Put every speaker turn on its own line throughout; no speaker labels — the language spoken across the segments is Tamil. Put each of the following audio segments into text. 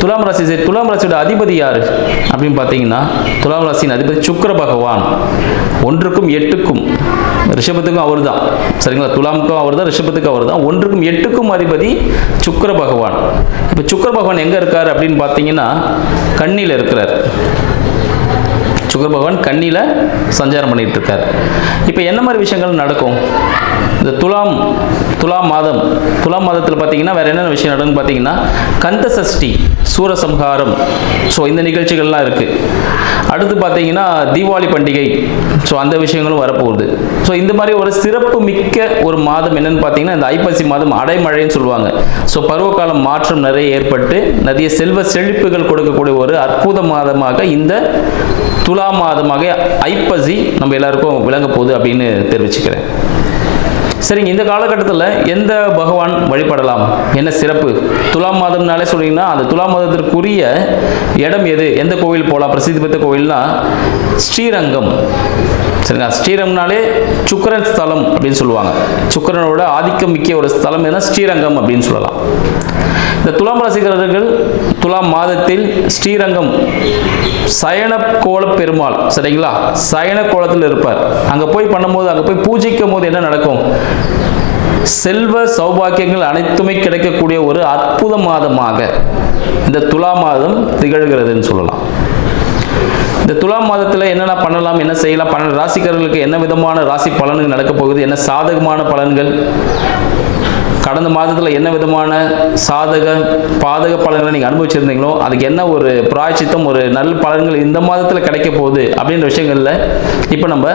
துலாம் ராசி சரி துலாம் ராசியோட அதிபதி யார்? அப்படின்னு பார்த்தீங்கன்னா துலாம் ராசியின் அதிபதி சுக்கர பகவான். ஒன்றுக்கும் எட்டுக்கும் ரிஷபத்துக்கும் அவர் தான் சரிங்களா? துலாமுக்கும் அவர் தான் ரிஷபத்துக்கும் அவர் தான் ஒன்றுக்கும் எட்டுக்கும் அதிபதி சுக்கர பகவான். இப்போ சுக்கிர பகவான் எங்கே இருக்கார் அப்படின்னு பார்த்தீங்கன்னா கண்ணியில் இருக்கிறார். சுக்கர பகவான் கண்ணியில் சஞ்சாரம் பண்ணிட்டு இருக்கார் இப்போ என்ன மாதிரி விஷயங்கள் நடக்கும்? இந்த துலாம் துலாம் மாதம் துலாம் மாதத்தில் பார்த்தீங்கன்னா வேறு என்னென்ன விஷயம் நடக்கும்னு பார்த்தீங்கன்னா கந்த சஷ்டி சூரசம்ஹாரம் ஸோ இந்த நிகழ்ச்சிகள்லாம் இருக்குது அடுத்து பார்த்தீங்கன்னா தீபாவளி பண்டிகை. ஸோ அந்த விஷயங்களும் வரப்போகுது. ஸோ இந்த மாதிரி ஒரு சிறப்பு மிக்க ஒரு மாதம் என்னென்னு பார்த்தீங்கன்னா இந்த ஐப்பசி மாதம் அடைமழைன்னு சொல்லுவாங்க. ஸோ பருவகாலம் மாற்றம் நிறைய ஏற்பட்டு நிறைய செல்வ செழிப்புகள் கொடுக்கக்கூடிய ஒரு அற்புத மாதமாக இந்த துலா மாதமாக ஐப்பசி நம்ம எல்லாருக்கும் விளங்க போகுது அப்படின்னு தெரிவிச்சுக்கிறேன். சரிங்க இந்த காலகட்டத்தில் எந்த பகவான் வழிபடலாம்? என்ன சிறப்பு? துலாம் மாதம்னாலே சொன்னீங்கன்னா அந்த துலாம் மாதத்திற்குரிய இடம் எது? எந்த கோவில் போகலாம் பிரசித்தி பெற்ற கோவில்னா ஸ்ரீரங்கம். சரிங்களா? ஸ்ரீரங்கம்னாலே சுக்கரன் ஸ்தலம் அப்படின்னு சொல்லுவாங்க. சுக்கரனோட ஆதிக்கம் மிக்க ஒரு ஸ்தலம் எதுனா ஸ்ரீரங்கம் அப்படின்னு சொல்லலாம். இந்த துலாம் ரசிகர்கள் துலாம் மாதத்தில் ஸ்ரீரங்கம் சயன கோல பெருமாள் சரிங்களா? சயன கோலத்தில் இருப்பார். அங்கே போய் பண்ணும்போது அங்கே போய் பூஜிக்கும் போது என்ன நடக்கும்? செல்வ சௌபாக்கியங்கள் அனைத்துமே கிடைக்கக்கூடிய ஒரு அற்புத மாதமாக இந்த துலா மாதம் திகழ்கிறதுன்னு சொல்லலாம். இந்த துலா மாதத்தில் என்னென்ன பண்ணலாம் என்ன செய்யலாம் பன்னெண்டு ராசிக்காரர்களுக்கு என்ன விதமான ராசி பலன்கள் நடக்கப் போகுது என்ன சாதகமான பலன்கள் கடந்த மாதத்தில் என்ன விதமான சாதக பாதக பலன்களை நீங்கள் அனுபவிச்சிருந்தீங்களோ அதுக்கு என்ன ஒரு பிராய்ச்சித்தம் ஒரு நல்ல பலன்கள் இந்த மாதத்தில் கிடைக்க போகுது அப்படின்ற விஷயங்களில் இப்போ நம்ம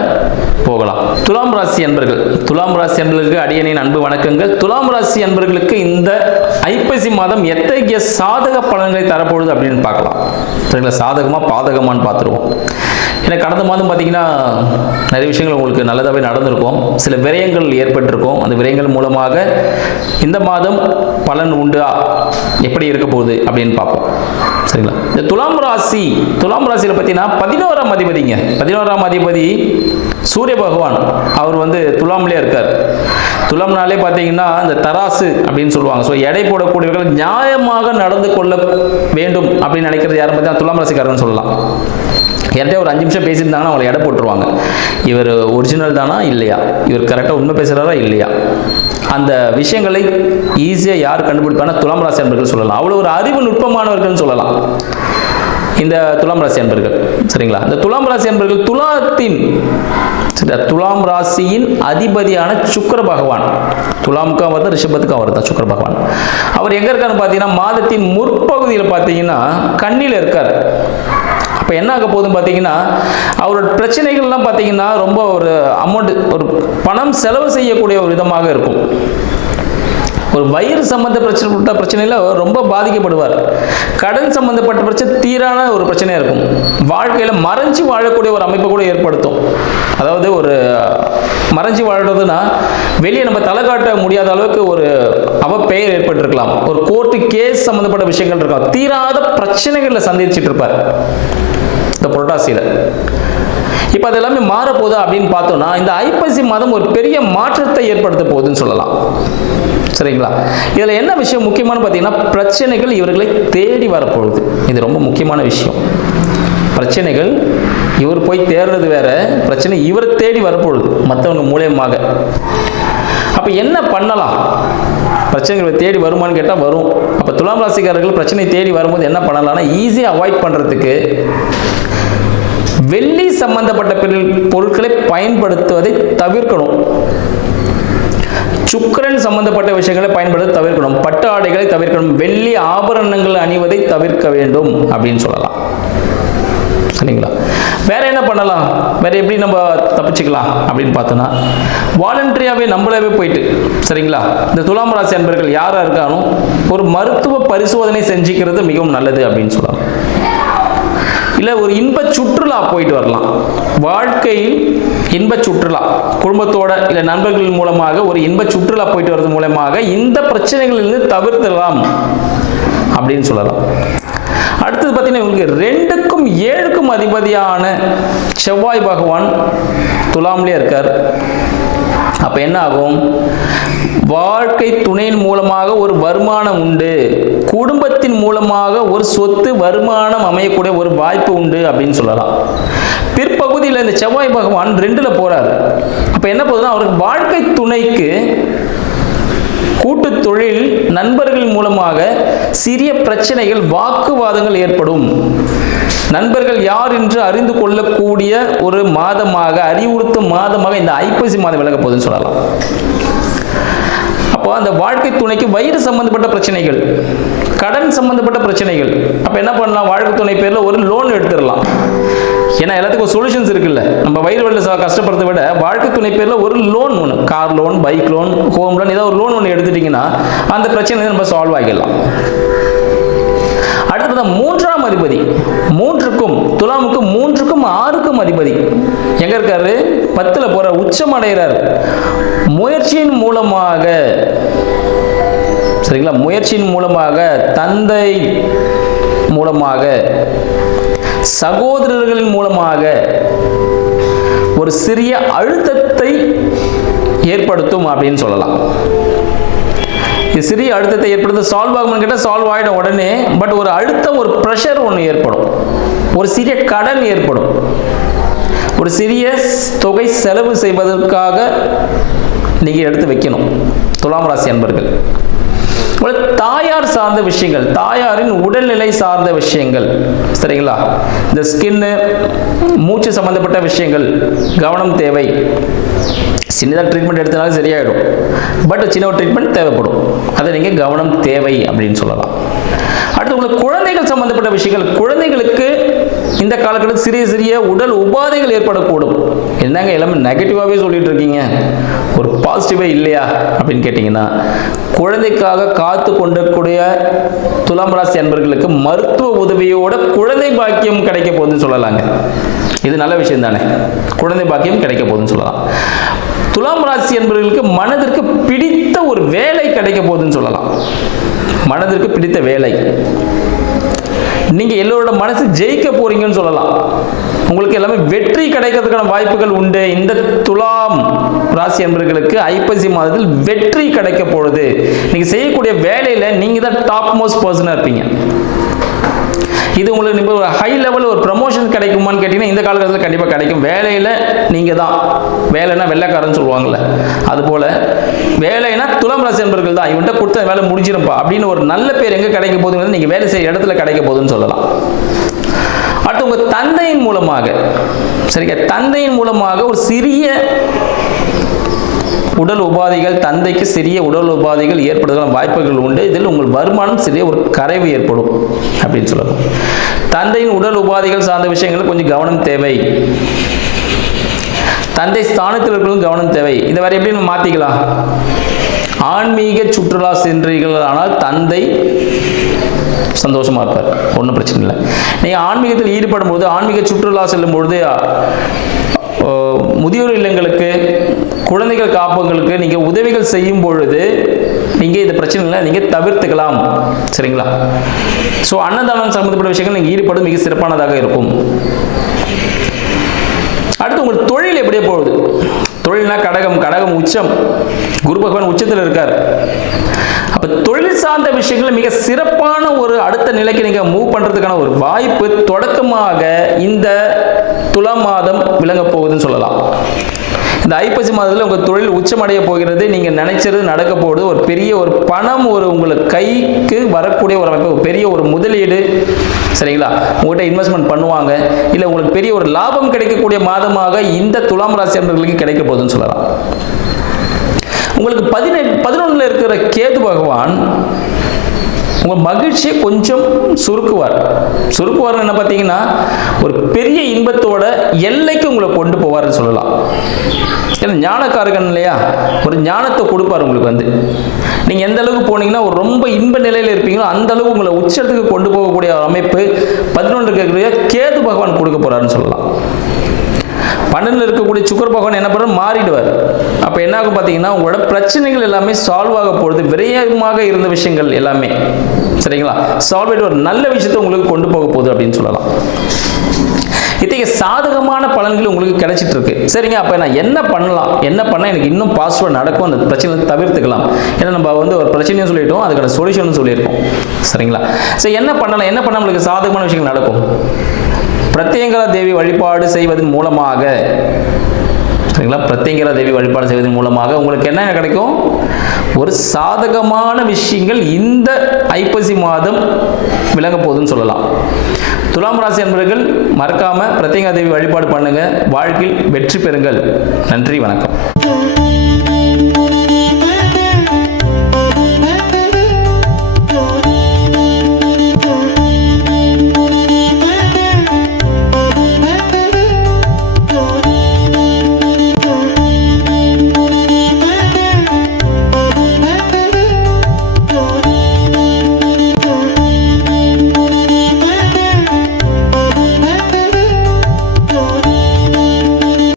போகலாம். துலாம் ராசி அன்பர்கள். துலாம் ராசி அன்பர்களுக்கு அடியனின் அன்பு வணக்கங்கள். துலாம் ராசி அன்பர்களுக்கு இந்த ஐப்பசி மாதம் எத்தகைய சாதக பலன்களை தரப்போகுது அப்படின்னு பார்க்கலாம். சரிங்களா? சாதகமாக பாதகமான்னு பார்த்துருவோம். ஏன்னா கடந்த மாதம் பார்த்தீங்கன்னா நிறைய விஷயங்கள் உங்களுக்கு நல்லதாகவே நடந்திருக்கும். சில விரயங்கள் ஏற்பட்டிருக்கும். அந்த விரயங்கள் மூலமாக இந்த மாதம் பலன் உண்டா? எப்படி இருக்க போகுது அப்படின்னு பார்ப்போம். சரிங்களா? இந்த துலாம் ராசி துலாம் ராசியில் பார்த்தீங்கன்னா பதினோராம் அதிபதிங்க. பதினோராம் அதிபதி சூரிய பகவான். அவர் வந்து துலாம்லேயே இருக்கார். துலம்னாலே பார்த்தீங்கன்னா இந்த தராசு அப்படின்னு சொல்லுவாங்க. ஸோ எடை போடக்கூடியவர்கள் நியாயமாக நடந்து கொள்ள வேண்டும் அப்படின்னு நினைக்கிறது யாரும் பார்த்தீங்கன்னா துலாம் ராசிக்காரன்னு சொல்லலாம். யார்கிட்ட ஒரு அஞ்சு நிமிஷம் பேசியிருந்தாங்கன்னா அவங்களை எடை போட்டுருவாங்க. இவர் ஒரிஜினல் தானா இல்லையா? இவர் கரெக்டாக உண்மை பேசுகிறாரா இல்லையா? அந்த விஷயங்களை ஈஸியாக யார் கண்டுபிடிப்பானா துலாம் ராசி அன்பர்கள் சொல்லலாம். அவ்வளோ ஒரு அறிவு நுட்பமானவர்கள்னு சொல்லலாம். இந்த துலாம் ராசி அன்பர்கள் சரிங்களா? இந்த துலாம் ராசி அன்பர்கள் துலாத்தின் துலாம் ராசியின் அதிபதியான சுக்கர பகவான். துலாமுக்கும் அவர் தான் ரிஷபத்துக்கும் அவர் தான் சுக்கர பகவான். அவர் எங்கே இருக்காருன்னு பார்த்தீங்கன்னா மாதத்தின் முற்பகுதியில் பார்த்தீங்கன்னா கண்ணில் இருக்கார். அப்போ என்ன ஆக போகுதுன்னு பார்த்தீங்கன்னா அவரோட பிரச்சனைகள்லாம் பார்த்தீங்கன்னா ரொம்ப ஒரு அமௌண்ட் ஒரு பணம் செலவு செய்யக்கூடிய ஒரு விதமாக இருக்கும். ஒரு வயிறு சம்மந்த பிரச்சனைப்பட்ட பிரச்சனையில் ரொம்ப பாதிக்கப்படுவார். கடன் சம்மந்தப்பட்ட பிரச்சனை தீரான ஒரு பிரச்சனையாக இருக்கும். வாழ்க்கையில் மறைஞ்சு வாழக்கூடிய ஒரு அமைப்பை கூட ஏற்படுத்தும். அதாவது ஒரு மறைஞ்சு வாழ்கிறதுனா வெளியே நம்ம தலை காட்ட முடியாத அளவுக்கு ஒரு அவ பெயர் ஏற்பட்டிருக்கலாம். ஒரு கோர்ட்டு கேஸ் சம்மந்தப்பட்ட விஷயங்கள் இருக்கலாம். தீராத பிரச்சனைகளில் சந்திச்சுட்டு இருப்பார். இந்த புரட்டாசியில். இப்போ அது எல்லாமே மாறப்போதா அப்படின்னு பார்த்தோம்னா இந்த ஐப்பசி மாதம் ஒரு பெரிய மாற்றத்தை ஏற்படுத்த போகுதுன்னு சொல்லலாம். சரிங்களா? இதில் என்ன விஷயம் முக்கியமான பார்த்தீங்கன்னா பிரச்சனைகள் இவர்களை தேடி வரப்போகுது. இது ரொம்ப முக்கியமான விஷயம். பிரச்சனைகள் இவர் போய் தேடுறது வேற பிரச்சனை இவர் தேடி வரப்பொழுது மற்றவங்க மூலியமாக. அப்போ என்ன பண்ணலாம்? பிரச்சனைகளை தேடி வருமான்னு கேட்டால் வரும். அப்போ துலாம் ராசிக்காரர்கள் பிரச்சனை தேடி வரும்போது என்ன பண்ணலாம்னா ஈஸியாக அவாய்ட் பண்ணுறதுக்கு வெள்ளி சம்பந்தப்பட்ட பொருட்களை பயன்படுத்துவதை தவிர்க்கணும். சுக்கரன் சம்பந்தப்பட்ட விஷயங்களை பயன்படுத்த தவிர்க்கணும். பட்டு ஆடைகளை தவிர்க்கணும். வெள்ளி ஆபரணங்கள் அணிவதை தவிர்க்க வேண்டும் அப்படின்னு சொல்லலாம். சரிங்களா? வேற என்ன பண்ணலாம்? வேற எப்படி நம்ம தப்பிச்சுக்கலாம் அப்படின்னு பார்த்தோன்னா வாலண்டரியாகவே நம்மளாவே போயிட்டு சரிங்களா? இந்த துலாம் ராசி அன்பர்கள் யாரா இருக்காலும் ஒரு மருத்துவ பரிசோதனை செஞ்சுக்கிறது மிகவும் நல்லது அப்படின்னு சொல்லலாம். இல்லை ஒரு இன்ப சுற்றுலா போயிட்டு வரலாம். வாழ்க்கையில் இன்ப சுற்றுலா. குடும்பத்தோட இல்லை நண்பர்கள் மூலமாக ஒரு இன்ப சுற்றுலா போயிட்டு வர்றது மூலமாக இந்த பிரச்சனைகளிலிருந்து தவிர்த்திடலாம் அப்படின்னு சொல்லலாம். அடுத்தது பார்த்தீங்கன்னா இவங்களுக்கு ரெண்டுக்கும் ஏழுக்கும் அதிபதியான செவ்வாய் பகவான் துலாம்லேயே இருக்கார். அப்போ என்ன ஆகும்? வாழ்க்கை துணையின் மூலமாக ஒரு வருமானம் உண்டு. குடும்பத்தின் மூலமாக ஒரு சொத்து வருமானம் அமையக்கூடிய ஒரு வாய்ப்பு உண்டு அப்படின்னு சொல்லலாம். பிற்பகுதியில் இந்த செவ்வாய் பகவான் ரெண்டுல போறாரு. அப்போ என்ன போகுதுன்னா அவருக்கு வாழ்க்கை துணைக்கு கூட்டு தொழில் நண்பர்கள் மூலமாக சிறிய பிரச்சனைகள் வாக்குவாதங்கள் ஏற்படும். நண்பர்கள் யார் என்று அறிந்து கொள்ளக்கூடிய ஒரு மாதமாக அறிவுறுத்தும் மாதமாக இந்த ஐப்பசி மாதம் விளக்க போகுதுன்னு சொல்லலாம். அப்போ அந்த வாழ்க்கை துணைக்கு வயிறு சம்பந்தப்பட்ட பிரச்சனைகள் கடன் சம்பந்தப்பட்ட பிரச்சனைகள். அப்போ என்ன பண்ணலாம்? வாழ்க்கை துணை பேரில் ஒரு லோன் எடுத்துடலாம். ஏன்னா எல்லாத்துக்கும் சொல்யூஷன்ஸ் இருக்குல்ல. நம்ம வயிறு வழியில் கஷ்டப்படுறதை விட வாழ்க்கை துணை பேரில் ஒரு லோன் ஒன்று car loan bike loan home loan ஏதாவது ஒரு லோன் ஒன்று எடுத்துட்டிங்கன்னா அந்த பிரச்சனை நம்ம சால்வ் ஆகிடலாம். அடுத்தது மூன்றாம் அதிபதி. மூன்றுக்கும் துலாமுக்கும் மூன்றுக்கும் ஆறுக்கும் அதிபதி. எங்க இருக்காரு? பத்துல போற உச்சம் அடைகிறார் முயற்சியின் மூலமாக சரிங்களா? முயற்சியின் மூலமாக தந்தை மூலமாக சகோதரர்களின் மூலமாக ஒரு சிறிய அழுத்தத்தை ஏற்படுத்தும் அப்படின்னு சொல்லலாம். இது சிறிய அழுத்தத்தை ஏற்படுத்த சால்வ் ஆகும்னு கேட்டால் சால்வ் ஆகிடும் உடனே பட் ஒரு அழுத்தம் ஒரு ப்ரெஷர் ஒன்று ஏற்படும். ஒரு சிறிய கடன் ஏற்படும். ஒரு சிறிய தொகை செலவு செய்வதற்காக நீங்கள் எடுத்து வைக்கணும். துலாம் ராசி அன்பர்கள். தாயார் சார்ந்த விஷயங்கள் தாயாரின் உடல்நிலை சார்ந்த விஷயங்கள் சரிங்களா? இந்த ஸ்கின்னு மூச்சு சம்பந்தப்பட்ட விஷயங்கள் கவனம் தேவை. சின்னதாக ட்ரீட்மெண்ட் எடுத்தனாலும் சரியாயிடும். பட் சின்ன ஒரு ட்ரீட்மெண்ட் தேவைப்படும். அதை நீங்கள் கவனம் தேவை அப்படின்னு சொல்லலாம். அடுத்து உங்களுக்கு குழந்தைகள் சம்பந்தப்பட்ட விஷயங்கள் குழந்தைகளுக்கு இந்த காலகட்டத்தில் சிறிய சிறிய உடல் உபாதைகள் ஏற்படக்கூடும். என்னங்க எல்லாமே நெகட்டிவாகவே சொல்லிட்டு இருக்கீங்க ஒரு பாசிட்டிவே இல்லையா? அப்படின்னு கேட்டிங்கன்னா குழந்தைக்காக காத்து கொண்டக்கூடிய துலாம் ராசி அன்பர்களுக்கு மருத்துவ உதவியோட குழந்தை பாக்கியம் கிடைக்க போகுதுன்னு சொல்லலாங்க. இது நல்ல விஷயம் தானே குழந்தை பாக்கியம் கிடைக்க போகுதுன்னு சொல்லலாம். துலாம் ராசி என்பவர்களுக்கு மனதிற்கு பிடித்த ஒரு வேலை கிடைக்க போகுதுன்னு சொல்லலாம். மனதிற்கு பிடித்த வேலை. நீங்க எல்லோரோட மனசு ஜெயிக்க போறீங்கன்னு சொல்லலாம். உங்களுக்கு எல்லாமே வெற்றி கிடைக்கிறதுக்கான வாய்ப்புகள் உண்டு. இந்த துலாம் ராசி என்பவர்களுக்கு ஐப்பசி மாதத்தில் வெற்றி கிடைக்க போகுது. நீங்க செய்யக்கூடிய வேலையில நீங்க தான் டாப் மோஸ்ட் பர்சனாக இருப்பீங்க. இது உங்களுக்கு இப்போ ஹை லெவல் ஒரு ப்ரமோஷன் கிடைக்குமான்னு கேட்டிங்கன்னா இந்த காலகட்டத்தில் கண்டிப்பாக கிடைக்கும். வேலையில் நீங்கள் தான் வேலைன்னா வெள்ளைக்காரன்னு சொல்லுவாங்கள்ல அதுபோல் வேலைனா துலாம் ராசி நண்பர்கள் தான். இவன்கிட்ட கொடுத்த வேலை முடிஞ்சிருப்பா அப்படின்னு ஒரு நல்ல பேர் எங்கே கிடைக்க போகுதுங்கிறது நீங்கள் வேலை செய்கிற இடத்துல கிடைக்க போகுதுன்னு சொல்லலாம். அடுத்து உங்கள் தந்தையின் மூலமாக சரிங்க தந்தையின் மூலமாக ஒரு சிறிய உடல் உபாதைகள் தந்தைக்கு சிறிய உடல் உபாதைகள் ஏற்படுவதற்கான வாய்ப்புகள் உண்டு. இதில் உங்கள் வருமானம் சிறிய ஒரு கரைவு ஏற்படும் அப்படின்னு சொல்லலாம். தந்தையின் உடல் உபாதைகள் சார்ந்த விஷயங்கள் கொஞ்சம் கவனம் தேவை. தந்தை ஸ்தானத்தில் இருக்கிறதும் கவனம் தேவை. இந்த வரை எப்படி நம்ம மாற்றிக்கலாம் ஆன்மீக சுற்றுலா சென்றீர்கள் ஆனால் தந்தை சந்தோஷமா இருப்பார். ஒன்றும் பிரச்சனை இல்லை. நீங்கள் ஆன்மீகத்தில் ஈடுபடும் போது ஆன்மீக சுற்றுலா செல்லும் பொழுது முதியோர் இல்லங்களுக்கு குழந்தைகள் காப்பங்களுக்கு நீங்கள் உதவிகள் செய்யும் பொழுது நீங்கள் இந்த பிரச்சனைகளை நீங்கள் தவிர்த்துக்கலாம். சரிங்களா? ஸோ அன்னதானம் சம்மந்தப்பட்ட விஷயங்கள் நீங்கள் ஈடுபடும் மிக சிறப்பானதாக இருக்கும். அடுத்து உங்கள் தொழில் எப்படியே போகுது? தொழில்னா கடகம் கடகம் உச்சம். குரு பகவான் உச்சத்தில் இருக்கார். அப்போ தொழில் சார்ந்த விஷயங்கள் மிக சிறப்பான ஒரு அடுத்த நிலைக்கு நீங்கள் மூவ் பண்ணுறதுக்கான ஒரு வாய்ப்பு தொடக்கமாக இந்த துலாம் மாதம் விளங்க போகுதுன்னு சொல்லலாம். இந்த ஐப்பசி மாதத்தில் உங்கள் தொழில் உச்சமடைய போகிறது. நீங்கள் நினைச்சது நடக்க போகுது. ஒரு பெரிய ஒரு பணம் ஒரு உங்களுக்கு கைக்கு வரக்கூடிய ஒரு அமைப்பு ஒரு பெரிய ஒரு முதலீடு சரிங்களா? உங்கள்கிட்ட இன்வெஸ்ட்மெண்ட் பண்ணுவாங்க. இல்லை உங்களுக்கு பெரிய ஒரு லாபம் கிடைக்கக்கூடிய மாதமாக இந்த துலாம் ராசி அன்பர்களுக்கு கிடைக்க போகுதுன்னு சொல்லலாம். உங்களுக்கு பதினெட்டு பதினொன்றில் இருக்கிற கேது பகவான் உங்கள் மகிழ்ச்சியை கொஞ்சம் சுருக்குவார். சுருக்குவார்னு என்ன பார்த்தீங்கன்னா ஒரு பெரிய இன்பத்தோட எல்லைக்கு உங்களை கொண்டு போவார்னு சொல்லலாம். ஏன்னா ஞானக்காரகன் இல்லையா? ஒரு ஞானத்தை கொடுப்பார் உங்களுக்கு வந்து. நீங்கள் எந்த அளவுக்கு போனீங்கன்னா ஒரு ரொம்ப இன்ப நிலையில் இருப்பீங்களோ அந்த அளவுக்கு உங்களை உச்சத்துக்கு கொண்டு போகக்கூடிய ஒரு அமைப்பு பதினொன்று இருக்கக்கூடிய கேது பகவான் கொடுக்க போறாருன்னு சொல்லலாம். பன்னெண்டில் இருக்கக்கூடிய சுக்கர பகவான் என்ன பண்ணுற மாறிடுவார். அப்போ என்ன ஆகும் பார்த்தீங்கன்னா உங்களோட பிரச்சனைகள் எல்லாமே சால்வ் ஆக போகிறது விரயமாக இருந்த விஷயங்கள் எல்லாமே. சரிங்களா? சால்வ் ஆகிட்டு ஒரு நல்ல விஷயத்தை உங்களுக்கு கொண்டு போக போகுது அப்படின்னு சொல்லலாம். இத்தகைய சாதகமான பலன்கள் உங்களுக்கு கிடைச்சிட்டு இருக்கு சரிங்க அப்போ நான் என்ன பண்ணலாம்? என்ன பண்ணால் எனக்கு இன்னும் பாசிட்டிவாக நடக்கும்? அந்த பிரச்சனை தவிர்த்துக்கலாம். ஏன்னா நம்ம வந்து ஒரு பிரச்சனையும் சொல்லிட்டோம் அதுக்கான சொல்யூஷன் சொல்லியிருக்கோம். சரிங்களா? சரி என்ன பண்ணலாம்? என்ன பண்ணால் நம்மளுக்கு சாதகமான விஷயங்கள் நடக்கும்? பிரத்யங்கரா தேவி வழிபாடு செய்வதன் மூலமாக சரிங்களா? பிரத்யங்கரா தேவி வழிபாடு செய்வதன் மூலமாக உங்களுக்கு என்ன கிடைக்கும்? ஒரு சாதகமான விஷயங்கள் இந்த ஐப்பசி மாதம் விளங்க போகுதுன்னு சொல்லலாம். துலாம் ராசி அன்பர்கள் மறக்காம பிரத்யங்கா தேவி வழிபாடு பண்ணுங்க. வாழ்க்கையில் வெற்றி பெறுங்கள். நன்றி வணக்கம்.